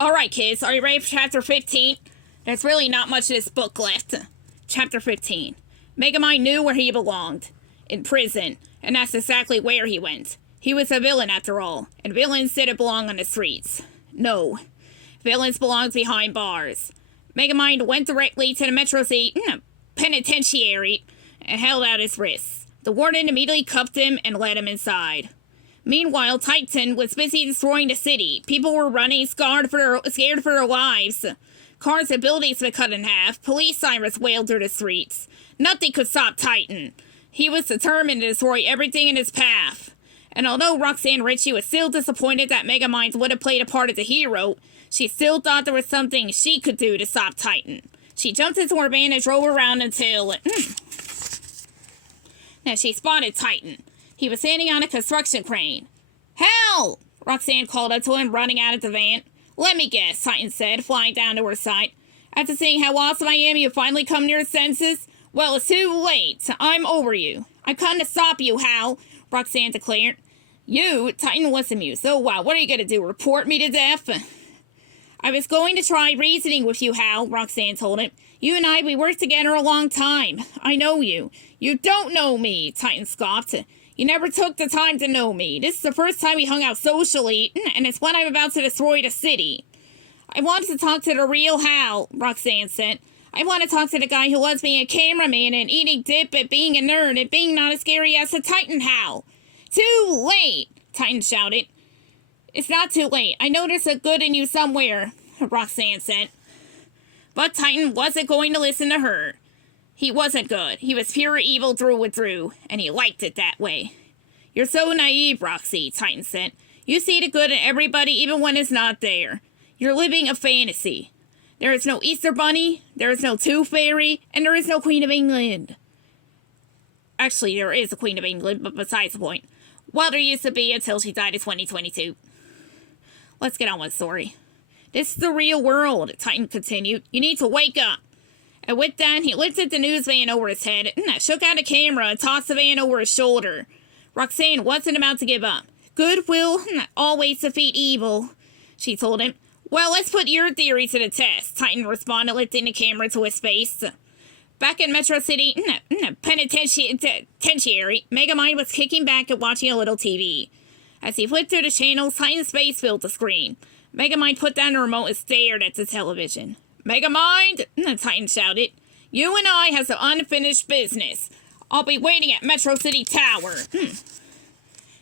Alright, kids, are you ready for chapter 15? There's really not much of this book left. Chapter 15. Megamind knew where he belonged. In prison. And that's exactly where he went. He was a villain after all. And villains didn't belong on the streets. No. Villains belonged behind bars. Megamind went directly to the Metro City penitentiary and held out his wrists. The warden immediately cuffed him and led him inside. Meanwhile, Titan was busy destroying the city. People were running, scared for their lives. Cars and buildings were cut in half. Police sirens wailed through the streets. Nothing could stop Titan. He was determined to destroy everything in his path. And although Roxanne Ritchie was still disappointed that Megamind would have played a part as a hero, she still thought there was something she could do to stop Titan. She jumped into her van and drove around until... Now she spotted Titan. He was standing on a construction crane. "Help!" Roxanne called up to him, running out of the van. "Let me guess," Titan said, flying down to her side. "After seeing how awesome I am, you finally come to your senses? Well, it's too late. I'm over you. I come to stop you, Hal," Roxanne declared. "You?" Titan was amused. "Oh, wow, what are you going to do, report me to death?" "I was going to try reasoning with you, Hal," Roxanne told him. "You and we worked together a long time. I know you." "You don't know me," Titan scoffed. "You never took the time to know me. This is the first time we hung out socially, and it's when I'm about to destroy the city." "I want to talk to the real Hal," Roxanne said. "I want to talk to the guy who loves being a cameraman and eating dip and being a nerd and being not as scary as the Titan Hal." "Too late!" Titan shouted. "It's not too late. I know there's a good in you somewhere," Roxanne said. But Titan wasn't going to listen to her. He wasn't good. He was pure evil through and through, and he liked it that way. "You're so naive, Roxy," Titan said. "You see the good in everybody even when it's not there. You're living a fantasy. There is no Easter Bunny, there is no Tooth Fairy, and there is no Queen of England." Actually, there is a Queen of England, but besides the point. Well, there used to be until she died in 2022. Let's get on with the story. "This is the real world," Titan continued. "You need to wake up." And with that, he lifted the news van over his head, shook out a camera, and tossed the van over his shoulder. Roxanne wasn't about to give up. "Good will always defeat evil," she told him. "Well, let's put your theory to the test," Titan responded, lifting the camera to his face. Back in Metro City penitentiary, Megamind was kicking back and watching a little TV. As he flipped through the channels, Titan's face filled the screen. Megamind put down the remote and stared at the television. "Megamind!" Titan shouted. "You and I have some unfinished business. I'll be waiting at Metro City Tower."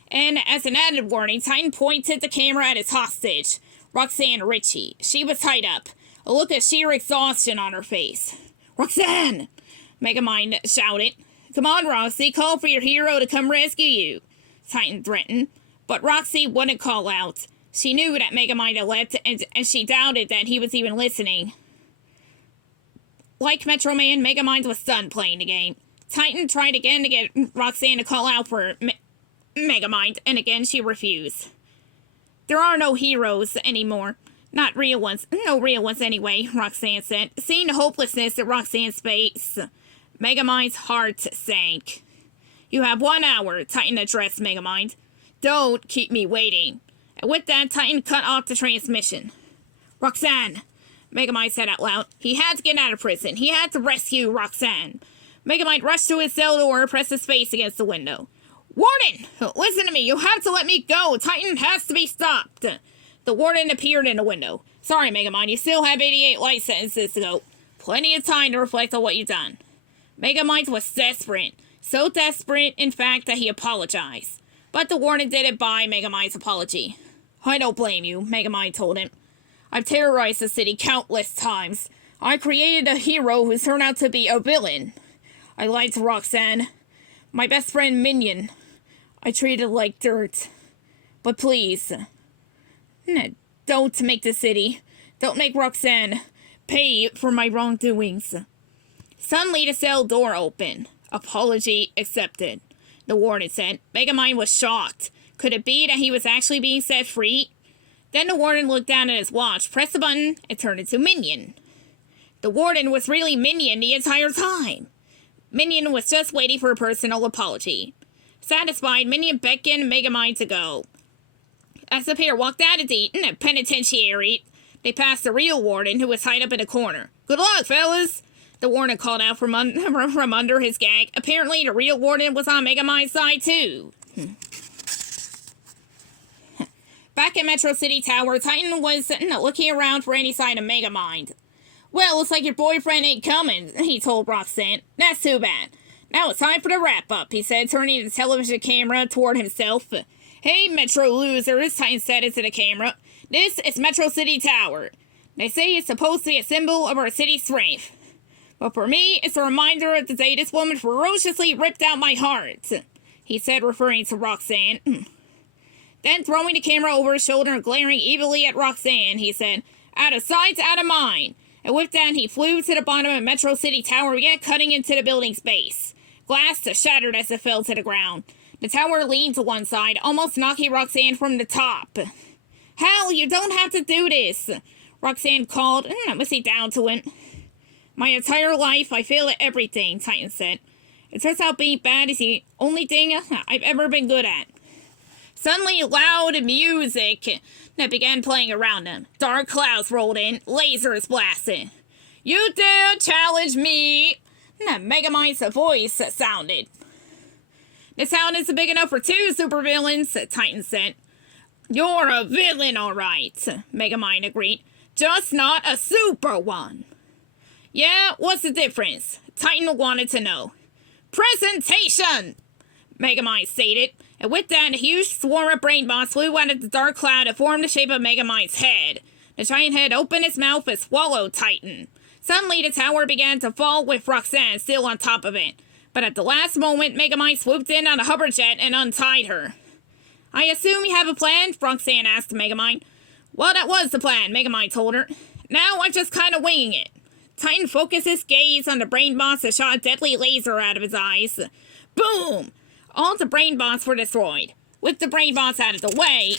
And as an added warning, Titan pointed the camera at his hostage, Roxanne Ritchie. She was tied up, a look of sheer exhaustion on her face. "Roxanne!" Megamind shouted. "Come on, Roxy, call for your hero to come rescue you," Titan threatened. But Roxy wouldn't call out. She knew that Megamind had left, and she doubted that he was even listening. Like Metro Man, Megamind was done playing the game. Titan tried again to get Roxanne to call out for Megamind, and again she refused. "There are no heroes anymore. Not real ones. No real ones anyway," Roxanne said. Seeing the hopelessness in Roxanne's face, Megamind's heart sank. "You have 1 hour," Titan addressed Megamind. "Don't keep me waiting." And with that, Titan cut off the transmission. "Roxanne," Megamind said out loud. He had to get out of prison. He had to rescue Roxanne. Megamind rushed to his cell door and pressed his face against the window. "Warden! Listen to me! You have to let me go! Titan has to be stopped!" The warden appeared in the window. "Sorry, Megamind, you still have 88 life sentences to go. Plenty of time to reflect on what you've done." Megamind was desperate. So desperate, in fact, that he apologized. But the warden didn't buy Megamind's apology. "I don't blame you," Megamind told him. "I've terrorized the city countless times. I created a hero who turned out to be a villain. I lied to Roxanne, my best friend Minion. I treated her like dirt. But please, don't make the city, don't make Roxanne pay for my wrongdoings." Suddenly the cell door opened. "Apology accepted," the warden said. Megamind was shocked. Could it be that he was actually being set free? Then the warden looked down at his watch, pressed a button, and turned into Minion. The warden was really Minion the entire time. Minion was just waiting for a personal apology. Satisfied, Minion beckoned Megamind to go. As the pair walked out of the penitentiary, They passed the real warden, who was tied up in a corner. "Good luck, fellas!" The warden called out from under his gag. Apparently, the real warden was on Megamind's side, too. Back at Metro City Tower, Titan was looking around for any sign of Megamind. "Well, looks like your boyfriend ain't coming," he told Roxanne. "That's too bad. Now it's time for the wrap-up," he said, turning the television camera toward himself. "Hey, Metro losers," Titan said into the camera. "This is Metro City Tower. They say it's supposed to be a symbol of our city's strength. But for me, it's a reminder of the day this woman ferociously ripped out my heart," he said, referring to Roxanne. Then, throwing the camera over his shoulder and glaring evilly at Roxanne, he said, "Out of sight, out of mind." And with that, he flew to the bottom of Metro City Tower and began cutting into the building's base. Glass shattered as it fell to the ground. The tower leaned to one side, almost knocking Roxanne from the top. "Hal, you don't have to do this," Roxanne called, mostly down to him. "My entire life, I fail at everything," Titan said. "It turns out being bad is the only thing I've ever been good at." Suddenly, loud music began playing around them. Dark clouds rolled in, lasers blasted. "You dare challenge me?" Megamind's voice sounded. "The sound isn't big enough for two supervillains," Titan said. "You're a villain, all right," Megamind agreed. "Just not a super one." "Yeah, what's the difference?" Titan wanted to know. "Presentation!" Megamind stated, and with that, a huge swarm of brain bots flew out of the dark cloud and formed the shape of Megamind's head. The giant head opened its mouth and swallowed Titan. Suddenly, the tower began to fall with Roxanne still on top of it. But at the last moment, Megamind swooped in on a hover jet and untied her. "I assume you have a plan?" Roxanne asked Megamind. "Well, that was the plan," Megamind told her. "Now I'm just kind of winging it." Titan focused his gaze on the brain bots and shot a deadly laser out of his eyes. Boom! All the brain bots were destroyed. With the brain bots out of the way,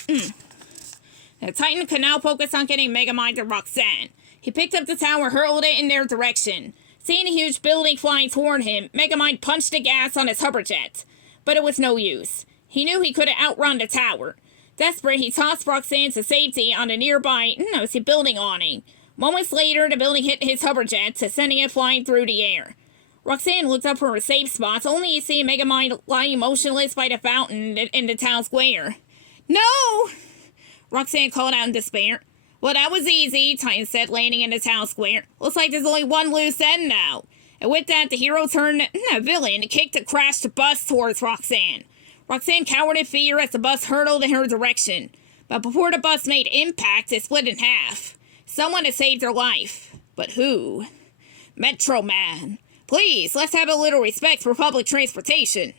the Titan could now focus on getting Megamind and Roxanne. He picked up the tower and hurled it in their direction. Seeing a huge building flying toward him, Megamind punched the gas on his hover jet. But it was no use. He knew he couldn't outrun the tower. Desperate, he tossed Roxanne to safety on a nearby building awning. Moments later, the building hit his hover jet, sending it flying through the air. Roxanne looked up from her safe spot, only to see Megamind lying motionless by the fountain in the town square. "No!" Roxanne called out in despair. "Well, that was easy," Titan said, landing in the town square. "Looks like there's only one loose end now." And with that, the hero turned villain and kicked a crashed bus towards Roxanne. Roxanne cowered in fear as the bus hurtled in her direction. But before the bus made impact, it split in half. Someone had saved her life. But who? Metro Man. "Please, let's have a little respect for public transportation,"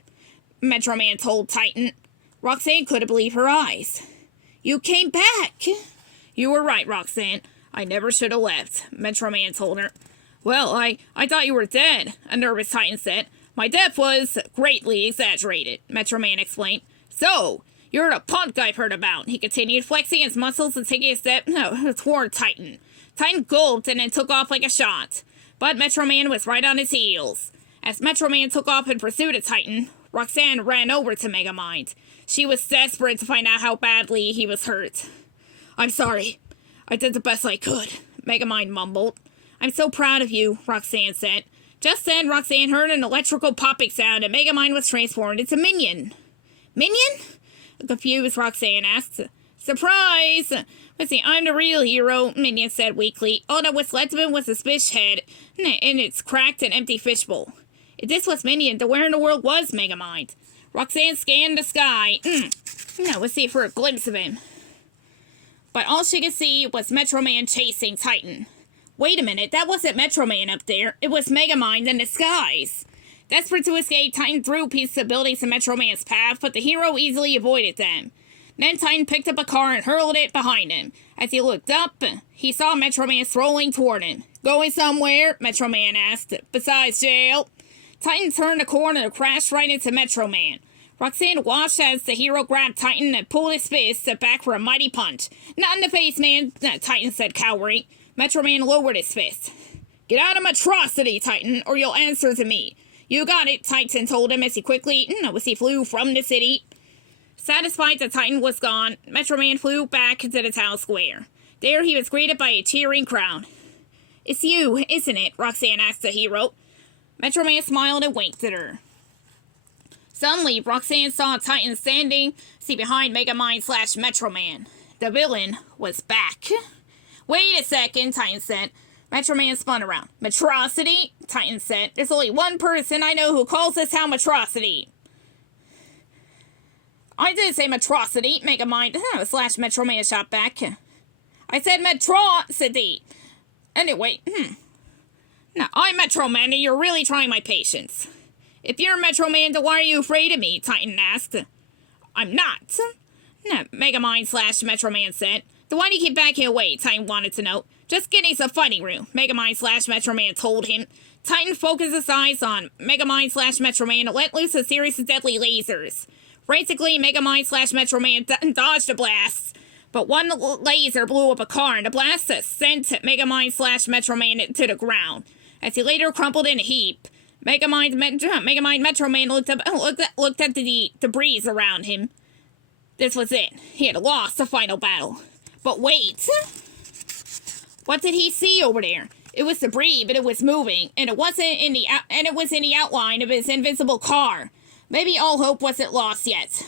Metro Man told Titan. Roxanne couldn't believe her eyes. "You came back!" "You were right, Roxanne. I never should have left," Metro Man told her. "Well, I thought you were dead," a nervous Titan said. "My death was greatly exaggerated," Metro Man explained. "So, you're the punk I've heard about," he continued, flexing his muscles and taking a step toward Titan. Titan gulped and then took off like a shot. But Metro Man was right on his heels. As Metro Man took off in pursuit of Titan, Roxanne ran over to Megamind. She was desperate to find out how badly he was hurt. "I'm sorry. I did the best I could," Megamind mumbled. "I'm so proud of you," Roxanne said. Just then, Roxanne heard an electrical popping sound and Megamind was transformed into Minion. "Minion?" A confused Roxanne asked. "Surprise! Let's see, I'm the real hero," Minion said weakly. "All that was left of him was his fish head and its cracked and empty fishbowl." If this was Minion, then where in the world was Megamind? Roxanne scanned the sky. Let's see for a glimpse of him. But all she could see was Metro Man chasing Titan. Wait a minute, that wasn't Metro Man up there. It was Megamind in the skies. Desperate to escape, Titan threw pieces of buildings in Metro Man's path, but the hero easily avoided them. Then Titan picked up a car and hurled it behind him. As he looked up, he saw Metro Man strolling toward him. "Going somewhere?" Metro Man asked. "Besides jail?" Titan turned a corner and crashed right into Metro Man. Roxanne watched as the hero grabbed Titan and pulled his fist back for a mighty punch. "Not in the face, man," Titan said, cowering. Metro Man lowered his fist. "Get out of Metrocity, Titan, or you'll answer to me." "You got it," Titan told him as he flew from the city. Satisfied that Titan was gone, Metro Man flew back to the town square. There he was greeted by a cheering crowd. It's you, isn't it? Roxanne asked the hero. Metro Man smiled and winked at her. Suddenly, Roxanne saw Titan standing behind Megamind / Metro Man. The villain was back. Wait a second, Titan said. Metro Man spun around. Metrocity? Titan said. There's only one person I know who calls this town Metrocity. I did say Metrocity, Megamind / Metro Man shot back. I said Metrocity. Anyway, Now, I'm Metro Man and you're really trying my patience. If you're Metro Man, then why are you afraid of me? Titan asked. I'm not. No, Megamind / Metro Man said. Then why do you keep backing away? Titan wanted to know. Just getting some fighting room, Megamind / Metro Man told him. Titan focused his eyes on Megamind / Metro Man and let loose a series of deadly lasers. Frantically, Megamind / Metro Man dodged the blasts. But one laser blew up a car, and the blast sent Megamind / Metro Man to the ground. As he later crumpled in a heap, Megamind Metro Man looked at the debris around him. This was it. He had lost the final battle. But wait! What did he see over there? It was debris, but it was moving, and it was in the outline of his invisible car. Maybe all hope wasn't lost yet.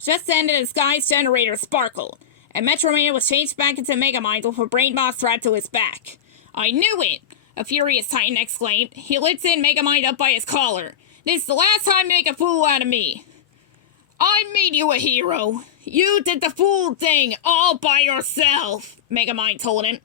Just then, the disguise generator sparkled, and Metro Man was changed back into Megamind with a brain box strapped to his back. I knew it! A furious Titan exclaimed. He lifted Megamind up by his collar. This is the last time you make a fool out of me. I made you a hero. You did the fool thing all by yourself, Megamind told him.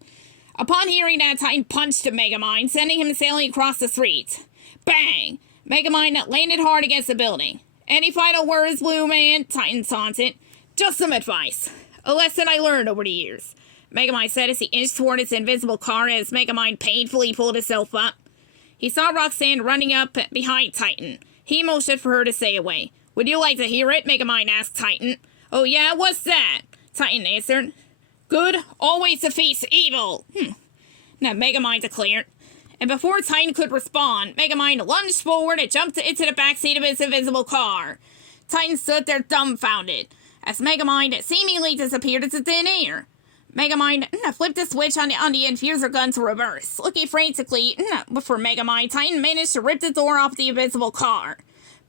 Upon hearing that, Titan punched Megamind, sending him sailing across the street. Bang! Megamind landed hard against the building. Any final words, Blue Man? Titan taunted. Just some advice. A lesson I learned over the years, Megamind said as he inched toward his invisible car as Megamind painfully pulled himself up. He saw Roxanne running up behind Titan. He motioned for her to stay away. Would you like to hear it? Megamind asked Titan. Oh yeah, what's that? Titan answered. Good always defeats evil. Now Megamind declared. And before Titan could respond, Megamind lunged forward and jumped into the backseat of his invisible car. Titan stood there dumbfounded as Megamind seemingly disappeared into thin air. Megamind flipped the switch on the infuser gun to reverse. Looking frantically for Megamind, Titan managed to rip the door off the invisible car.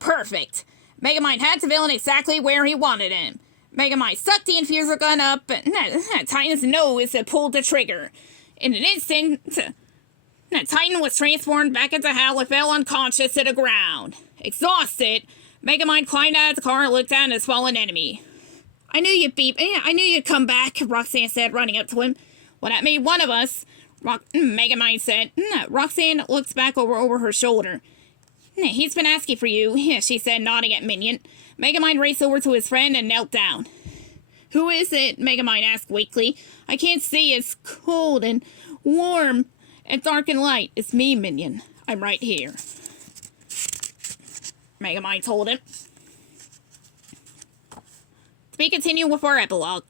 Perfect. Megamind had the villain exactly where he wanted him. Megamind sucked the infuser gun up, and Titan's nose and pulled the trigger. In an instant, Titan was transformed back into Hal and fell unconscious to the ground. Exhausted, Megamind climbed out of the car and looked down at his fallen enemy. I knew you'd come back, Roxanne said, running up to him. Well, that made one of us, Megamind said. Roxanne looked back over her shoulder. He's been asking for you, she said, nodding at Minion. Megamind raced over to his friend and knelt down. Who is it? Megamind asked weakly. I can't see. It's cold and warm and dark and light. It's me, Minion. I'm right here, Megamind told him. To be continued with our epilogue.